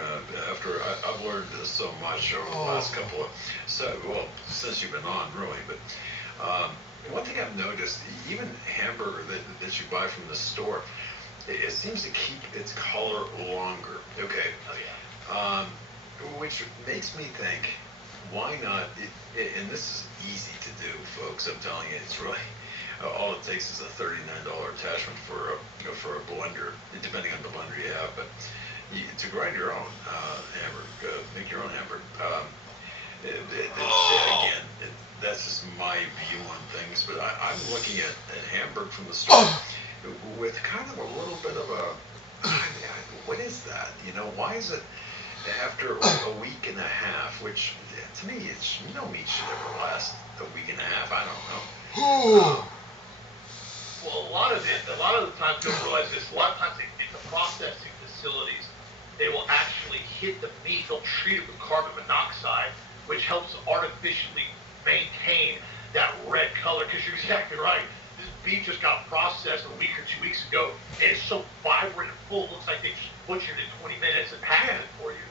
After I've learned so much over the last couple of, since you've been on, really. But one thing I've noticed, even hamburger that you buy from the store, it seems to keep its color longer. Okay. Oh yeah. Which makes me think, why not? And this is easy to do, folks. I'm telling you, it's really all it takes is a $39 attachment for a blender, depending on the blender you have. But to grind your own hamburger, make your own hamburger. Again, that's just my view on things. But I'm looking at hamburger from the store with kind of a little bit of a, what is that? Why is it after a week and a half, which to me, no meat should ever last a week and a half. I don't know. Well, a lot of the times people realize this. A lot of times in the processing facilities, they will actually hit the meat. They'll treat it with carbon monoxide, which helps artificially maintain that red color. Because you're exactly right. This beef just got processed a week or 2 weeks ago, and it's so vibrant and full. It looks like they just butchered it in 20 minutes and packaged it for you.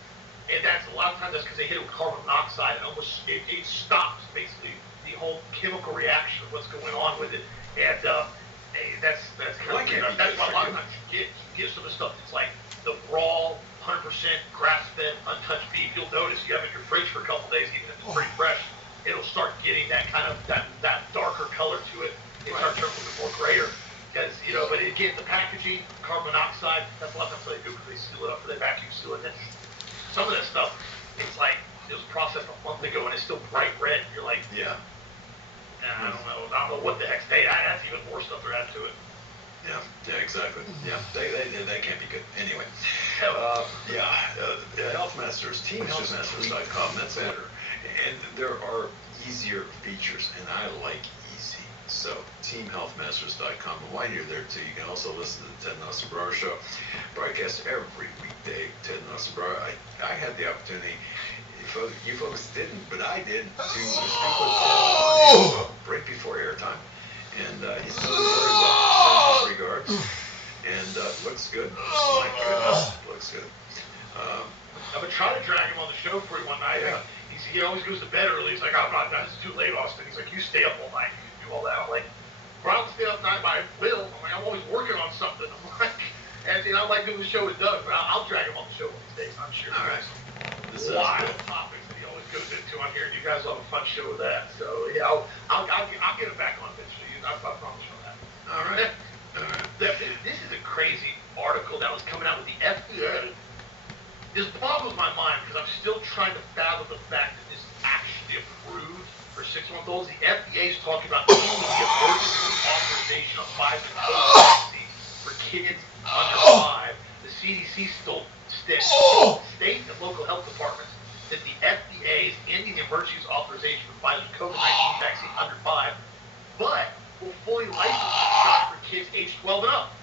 And that's a lot of times that's because they hit it with carbon monoxide, and almost it stops basically the whole chemical reaction of what's going on with it. And that's kind of that's why a lot of times you get some of the stuff that's like the raw 100% grass-fed untouched beef. You'll notice you have it in your fridge for a couple days, even if it's pretty fresh, it'll start getting that kind of that darker color to it. It starts turning a little bit more grayer. Because, but again, the packaging, carbon monoxide, that's a lot of times what they do because they seal it up, or they vacuum seal it. Some of that stuff, it's like it was processed a month ago and it's still bright red. You're like, yeah. I don't know what the heck's they. That's even more stuff they're adding to it. Yeah, exactly. Yeah, they can't be good. Anyway, Healthmasters, teamhealthmasters.com, that's better. And there are easier features, and I like easy. So, teamhealthmasters.com. And while you're there, too, you can also listen to the Ted Nassabrara Show, broadcast every weekday. Ted Nassabrara. I had the opportunity, you folks didn't, but I did, to speak with Ted right before airtime. And he's doing very well. Sends his regards. And looks good. My goodness, looks good. I've been trying to drag him on the show for you one night. Yeah. He always goes to bed early. He's like, I'm not done. It's too late, Austin. He's like, you stay up all night. You do all that. I'm like, well, I'll stay up night by will. I'm like, I'm always working on something. I'm like, and I like doing the show with Doug, but I'll drag him on the show one of these days. I'm sure. All right. This is wild topics that he always goes into on here. You guys will have a fun show with that. So yeah, I'll get him back on eventually. I promise you that. All right. This is a crazy article that was coming out with the FDA. This boggles my mind because I'm still trying to fathom the fact that this is actually approved for 6-month-olds. The FDA is talking about the emergency authorization of Pfizer COVID vaccine for kids under 5. The CDC still state and local health departments that the FDA is ending the emergency authorization for Pfizer's COVID-19 vaccine under 5, but will fully license the shot for kids age 12 and up.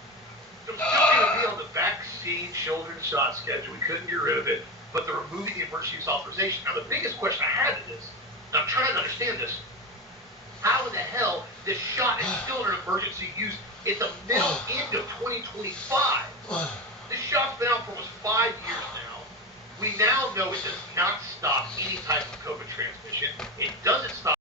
So it's still going to be on the vaccine children's shot schedule. We couldn't get rid of it, but they're removing the emergency use authorization. Now, the biggest question I had to this, and I'm trying to understand this, how in the hell this shot is still in an emergency use? It's the middle end of 2025. This shot's been out for almost 5 years now. We now know it does not stop any type of COVID transmission. It doesn't stop